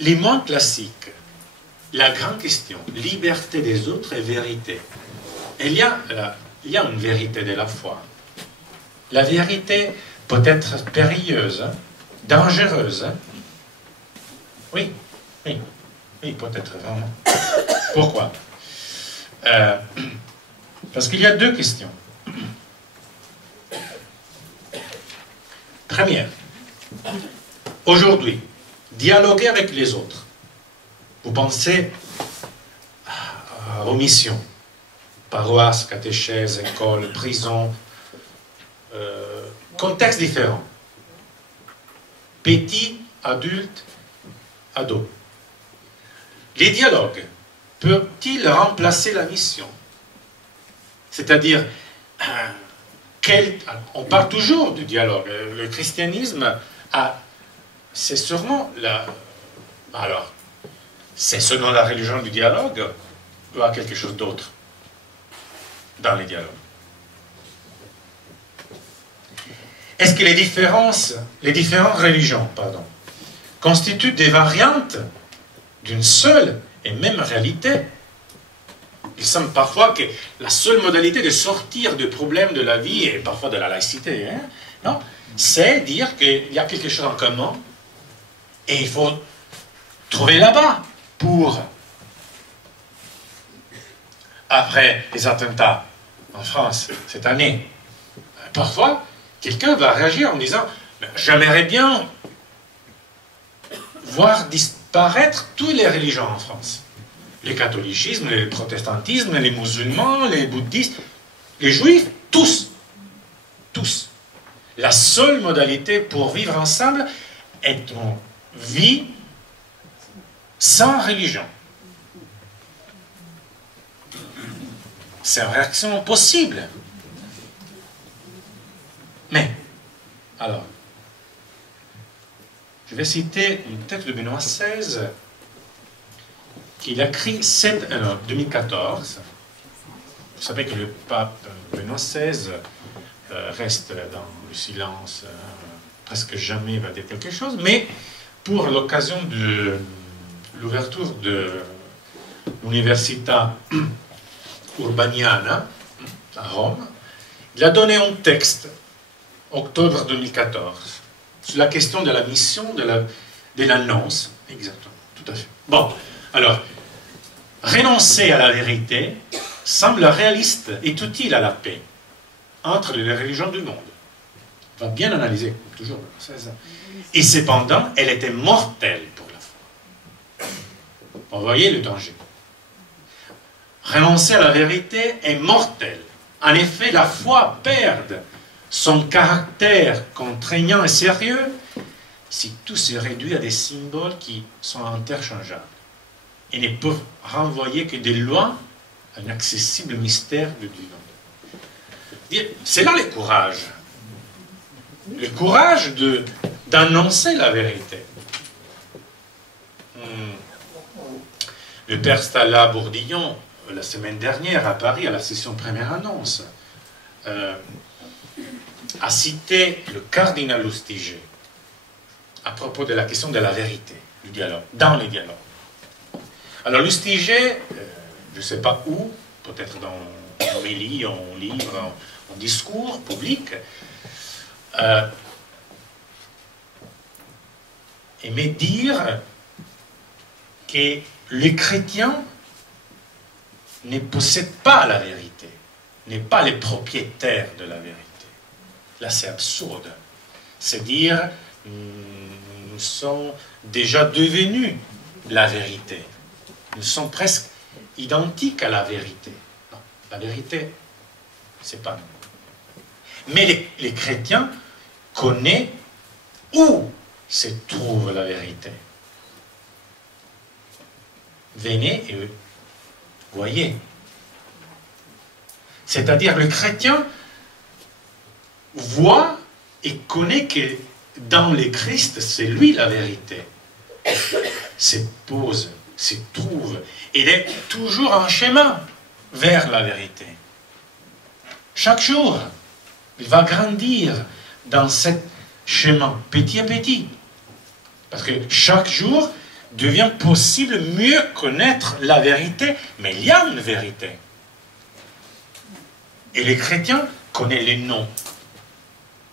les moins classiques, la grande question, liberté des autres et vérité. Il y a une vérité de la foi. La vérité peut être périlleuse, dangereuse. Oui, oui, oui, peut-être vraiment. Pourquoi? Parce qu'il y a deux questions. Première, aujourd'hui, dialoguer avec les autres. Vous pensez aux missions, paroisse, catéchèse, école, prison, contexte différent. Petit, adulte, ado. Les dialogues peuvent-ils remplacer la mission? C'est-à-dire, on parle toujours du dialogue. Le christianisme c'est sûrement alors, c'est selon la religion du dialogue ou à quelque chose d'autre dans les dialogues. Est-ce que les différentes religions, constituent des variantes d'une seule et même réalité? Il semble parfois que la seule modalité de sortir du problème de la vie et parfois de la laïcité, non, c'est dire qu'il y a quelque chose en commun et il faut trouver là-bas pour, après les attentats en France cette année, parfois quelqu'un va réagir en disant « J'aimerais bien voir disparaître toutes les religions en France. Le catholicisme, le protestantisme, les musulmans, les bouddhistes, les juifs, tous. Tous. La seule modalité pour vivre ensemble est une vie sans religion. » C'est une réaction possible. Mais, alors, je vais citer un texte de Benoît XVI qu'il a écrit en 2014. Vous savez que le pape Benoît XVI reste dans le silence, presque jamais il va dire quelque chose, mais pour l'occasion de l'ouverture de l'Università Urbaniana à Rome, il a donné un texte octobre 2014, sur la question de la mission, de l'annonce. Exactement, tout à fait. Bon, alors, renoncer à la vérité semble réaliste et utile à la paix entre les religions du monde. On va bien analyser, comme toujours. Et cependant, elle était mortelle pour la foi. Vous voyez le danger. Renoncer à la vérité est mortel. En effet, la foi perd son caractère contraignant et sérieux si tout se réduit à des symboles qui sont interchangeables et ne peuvent renvoyer que de loin un accessible mystère du divin. C'est là le courage. Le courage d'annoncer la vérité. Le père Stalla Bourdillon, la semaine dernière à Paris, à la session première annonce, a cité le cardinal Lustiger à propos de la question de la vérité, du dialogue, dans les dialogues. Alors Lustiger, je ne sais pas où, peut-être dans en homélie, en livre, en discours public, aimait dire que les chrétiens ne possèdent pas la vérité, n'est pas les propriétaires de la vérité. Là, c'est absurde. C'est dire, nous sommes déjà devenus la vérité. Nous sommes presque identiques à la vérité. Non, la vérité, c'est pas nous. Mais les chrétiens connaissent où se trouve la vérité. Venez et voyez. C'est-à-dire, le chrétien voit et connaît que dans le Christ, c'est lui la vérité. Se pose, se trouve. Il est toujours en chemin vers la vérité. Chaque jour, il va grandir dans ce chemin, petit à petit. Parce que chaque jour devient possible mieux connaître la vérité, mais il y a une vérité. Et les chrétiens connaissent les noms.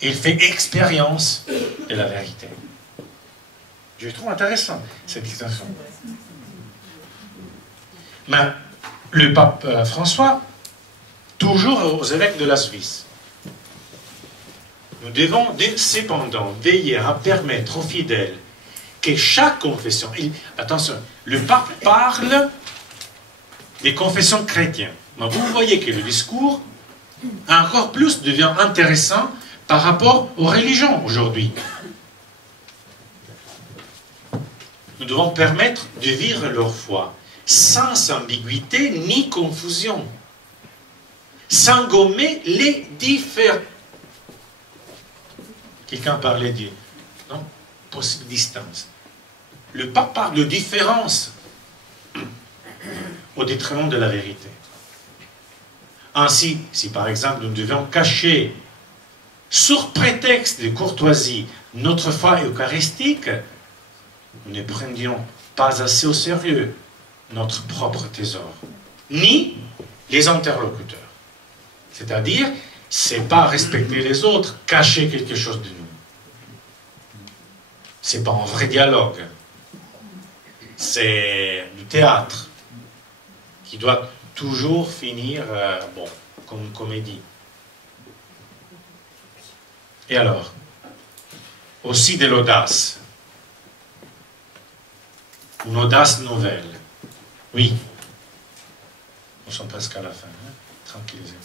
Il fait expérience de la vérité. Je trouve intéressant cette distinction. Mais le pape François, toujours aux évêques de la Suisse, nous devons cependant veiller à permettre aux fidèles que chaque confession, attention, le pape parle des confessions chrétiennes. Mais vous voyez que le discours encore plus devient intéressant par rapport aux religions aujourd'hui. Nous devons permettre de vivre leur foi sans ambiguïté ni confusion, sans gommer les différences. Quelqu'un parlait de non, possible distance. Le pape parle de différence au détriment de la vérité. Ainsi, si par exemple nous devions cacher, sur prétexte de courtoisie, notre foi eucharistique, nous ne prenions pas assez au sérieux notre propre trésor, ni les interlocuteurs. C'est-à-dire, c'est pas respecter les autres, cacher quelque chose de nous. C'est pas un vrai dialogue. C'est du théâtre qui doit toujours finir, bon, comme une comédie. Et alors, aussi de l'audace. Une audace nouvelle. Oui. Nous sommes presque à la fin. Hein? Tranquillisez.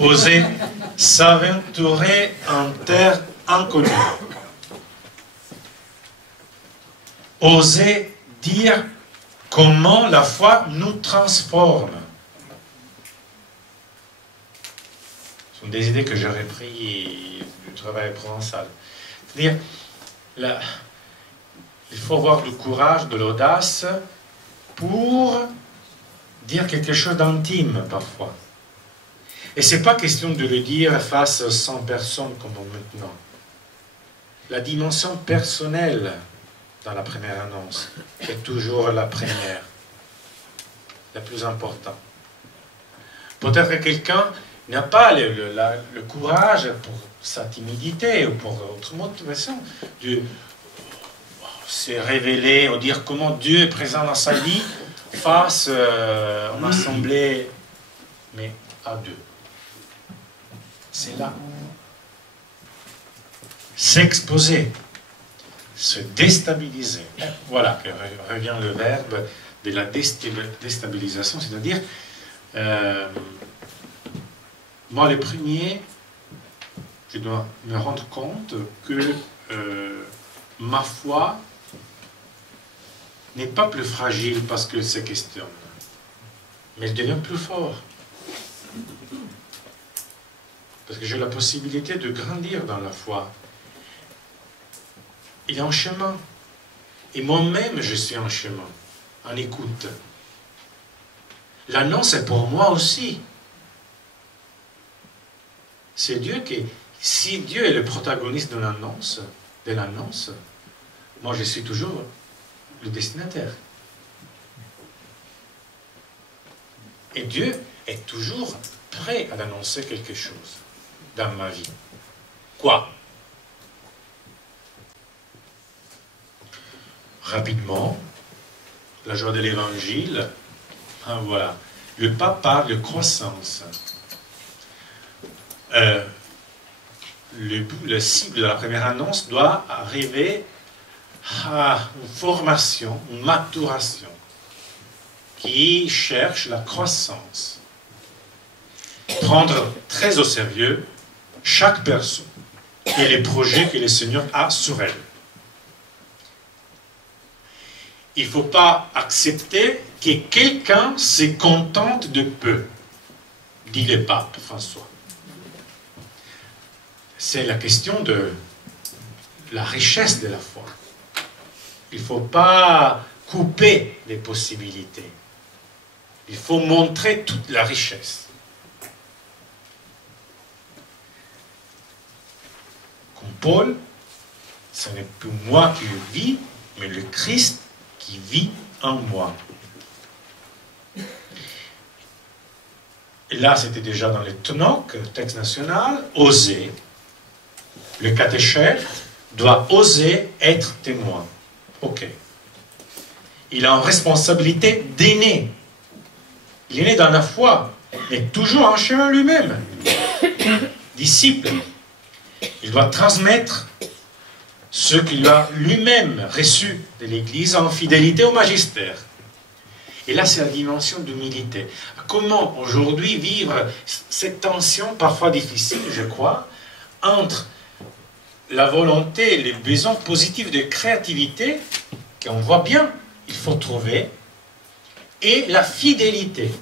Oser s'aventurer en terre inconnue. Oser dire comment la foi nous transforme. Ce sont des idées que j'ai reprises du travail provençal. C'est-à-dire, il faut avoir du courage, de l'audace pour dire quelque chose d'intime parfois. Et ce n'est pas question de le dire face à 100 personnes comme maintenant. La dimension personnelle dans la première annonce est toujours la première, la plus importante. Peut-être que quelqu'un n'a pas le courage pour sa timidité ou pour autre motivation de se révéler ou dire comment Dieu est présent dans sa vie face à une assemblée, mais à deux. C'est là. S'exposer, se déstabiliser. Voilà que revient le verbe de la déstabilisation, c'est-à-dire, moi le premier, je dois me rendre compte que ma foi n'est pas plus fragile parce que c'est questionne, mais elle devient plus fort. Parce que j'ai la possibilité de grandir dans la foi. Il y a un chemin. Et moi-même, je suis en chemin, en écoute. L'annonce est pour moi aussi. C'est Dieu qui... Si Dieu est le protagoniste de l'annonce, moi je suis toujours le destinataire. Et Dieu est toujours prêt à annoncer quelque chose dans ma vie. Quoi? Rapidement, la joie de l'évangile, hein, voilà. Le pape parle de croissance. Le cible de la première annonce doit arriver à une formation, une maturation qui cherche la croissance. Prendre très au sérieux chaque personne et les projets que le Seigneur a sur elle. Il ne faut pas accepter que quelqu'un se contente de peu, dit le pape François. C'est la question de la richesse de la foi. Il ne faut pas couper les possibilités. Il faut montrer toute la richesse. Comme Paul, ce n'est plus moi qui vis, mais le Christ qui vit en moi. Et là, c'était déjà dans les Tenoch, texte national, oser. Le catéchète doit oser être témoin. Ok. Il a une responsabilité d'aîné. Il est né dans la foi, mais toujours en chemin lui-même. Disciple. Il doit transmettre ce qu'il a lui-même reçu de l'Église en fidélité au magistère. Et là, c'est la dimension d'humilité. Comment aujourd'hui vivre cette tension, parfois difficile, je crois, entre la volonté et les besoins positifs de créativité, qu'on voit bien, il faut trouver, et la fidélité.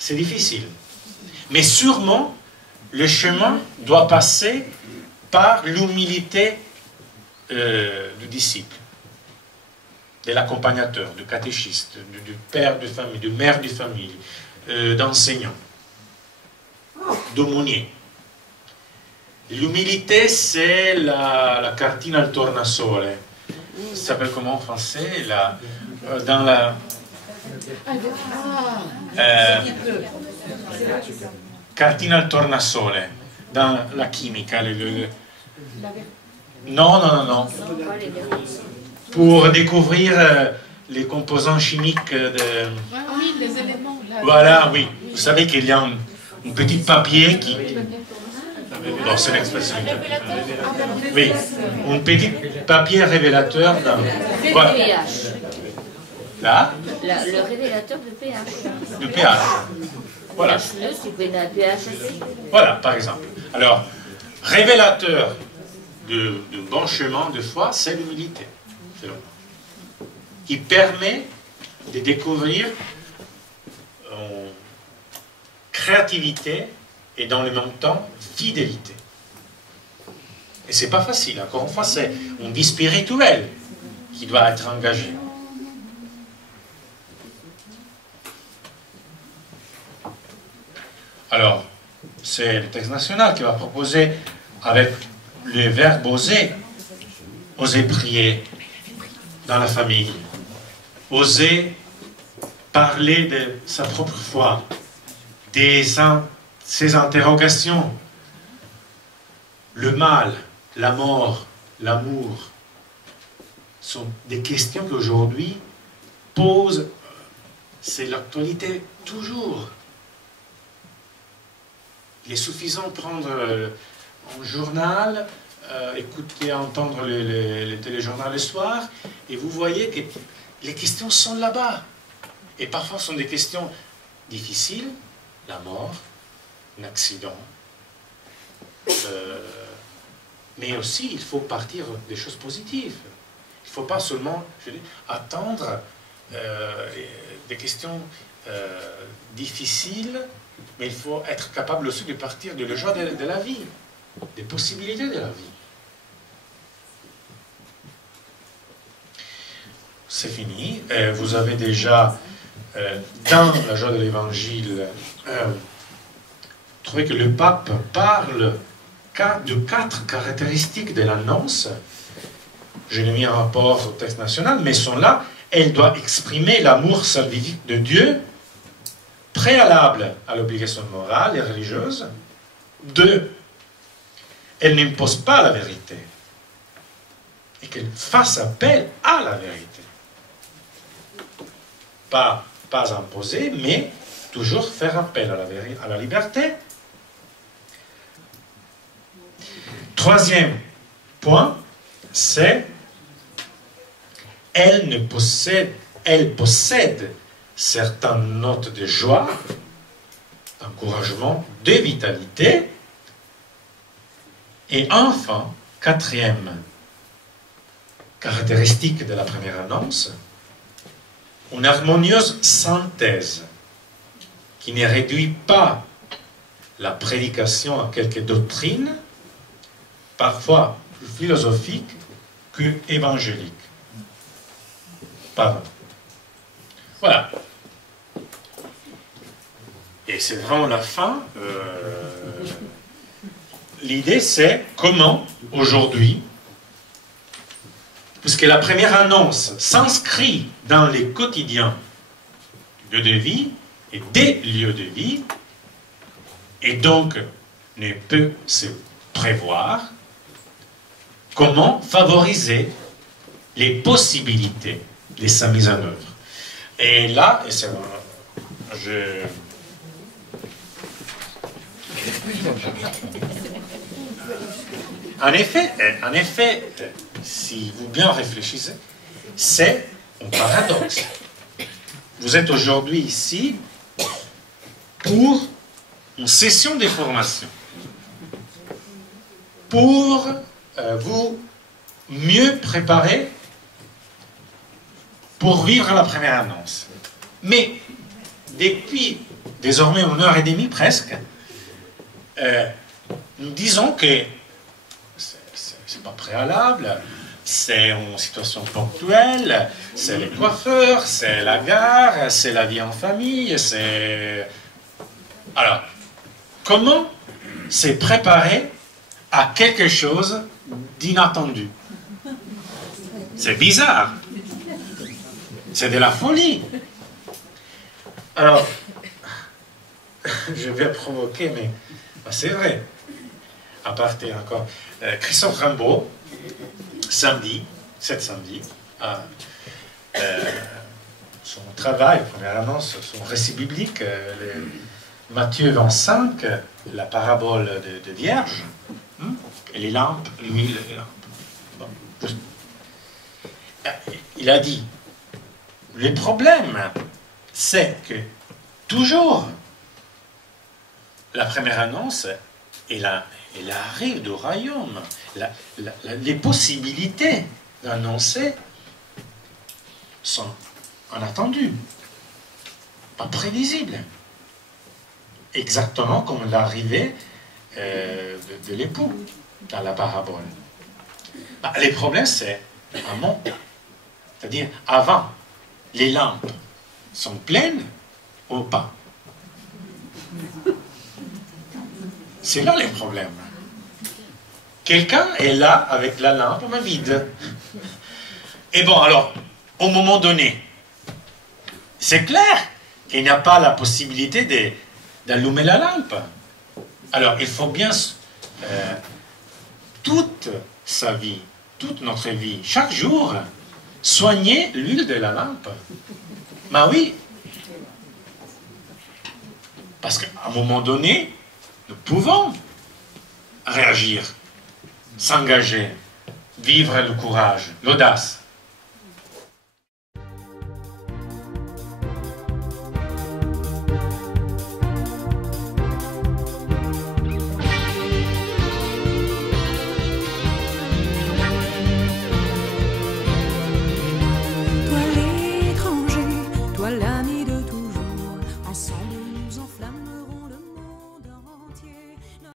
C'est difficile. Mais sûrement, le chemin doit passer par l'humilité du disciple, de l'accompagnateur, du catéchiste, du père de famille, du mère de famille, d'enseignant, d'aumônier. L'humilité, c'est la cartina al tornasole. Ça s'appelle comment en français dans la... cartina al tornasole. Dans la chimique. Non. Pour découvrir les composants chimiques de... Oui, les éléments. Voilà, oui. Vous savez qu'il y a un petit papier qui... Bon, c'est l'expression. Oui, un petit papier révélateur dans... Voilà. pH. Là Le révélateur de pH. Du pH. Voilà. pH neutre, tu peux un pH aussi. Voilà, par exemple. Alors, révélateur d'un bon chemin de foi, c'est l'humilité. Qui permet de découvrir créativité et dans le même temps fidélité. Et c'est pas facile, encore une fois, c'est une vie spirituelle qui doit être engagée. Alors, c'est le texte national qui va proposer avec le verbe oser, oser prier dans la famille, oser parler de sa propre foi, ses interrogations, le mal, la mort, l'amour, sont des questions qu'aujourd'hui posent, c'est l'actualité toujours. Il est suffisant de prendre un journal, écouter, entendre les téléjournaux le soir, et vous voyez que les questions sont là-bas. Et parfois, ce sont des questions difficiles, la mort, un accident. Mais aussi, il faut partir des choses positives. Il ne faut pas seulement attendre des questions difficiles, mais il faut être capable aussi de partir de la joie de la vie, des possibilités de la vie. C'est fini. Vous avez déjà, dans la joie de l'Évangile, trouvé que le pape parle de 4 caractéristiques de l'annonce. Je l'ai mis en rapport au texte national, mais sont là. Elle doit exprimer l'amour salvifique de Dieu, préalable à l'obligation morale et religieuse. 2, elle n'impose pas la vérité et qu'elle fasse appel à la vérité. Pas imposer, mais toujours faire appel à la liberté. 3e point, c'est elle possède certaines notes de joie, d'encouragement, de vitalité. Et enfin, 4e caractéristique de la première annonce, une harmonieuse synthèse qui ne réduit pas la prédication à quelques doctrines, parfois plus philosophiques que évangéliques. Pardon. Voilà. Et c'est vraiment la fin. L'idée, c'est comment, aujourd'hui, puisque la première annonce s'inscrit dans les quotidiens lieux de vie et des lieux de vie, et donc ne peut se prévoir comment favoriser les possibilités de sa mise en œuvre. Et là, en effet, si vous bien réfléchissez, c'est un paradoxe. Vous êtes aujourd'hui ici pour une session de formation, pour vous mieux préparer pour vivre la première annonce. Mais depuis désormais 1h30 presque, nous disons que c'est pas préalable, c'est une situation ponctuelle, c'est les coiffeurs, c'est la gare, c'est la vie en famille, c'est... Alors, comment se préparer à quelque chose d'inattendu? C'est bizarre. C'est de la folie. Alors, je vais provoquer, mais c'est vrai. À partir encore. Christophe Rimbaud, cet samedi, son travail, première annonce, son récit biblique, Matthieu 25, la parabole de Vierge, et les lampes, l'huile et les lampes. Bon, il a dit, le problème, c'est que toujours, la première annonce, elle arrive du royaume. Les possibilités d'annoncer sont inattendues, pas prévisibles. Exactement comme l'arrivée de l'époux dans la parabole. Les problèmes, c'est amont. C'est-à-dire, avant, les lampes sont pleines ou pas. C'est là les problèmes. Quelqu'un est là avec la lampe mais vide. Et bon, alors, au moment donné, c'est clair qu'il n'y a pas la possibilité d'allumer la lampe. Alors, il faut bien toute sa vie, toute notre vie, chaque jour, soigner l'huile de la lampe. Ben oui. Parce qu'à un moment donné, nous pouvons réagir, s'engager, vivre le courage, l'audace.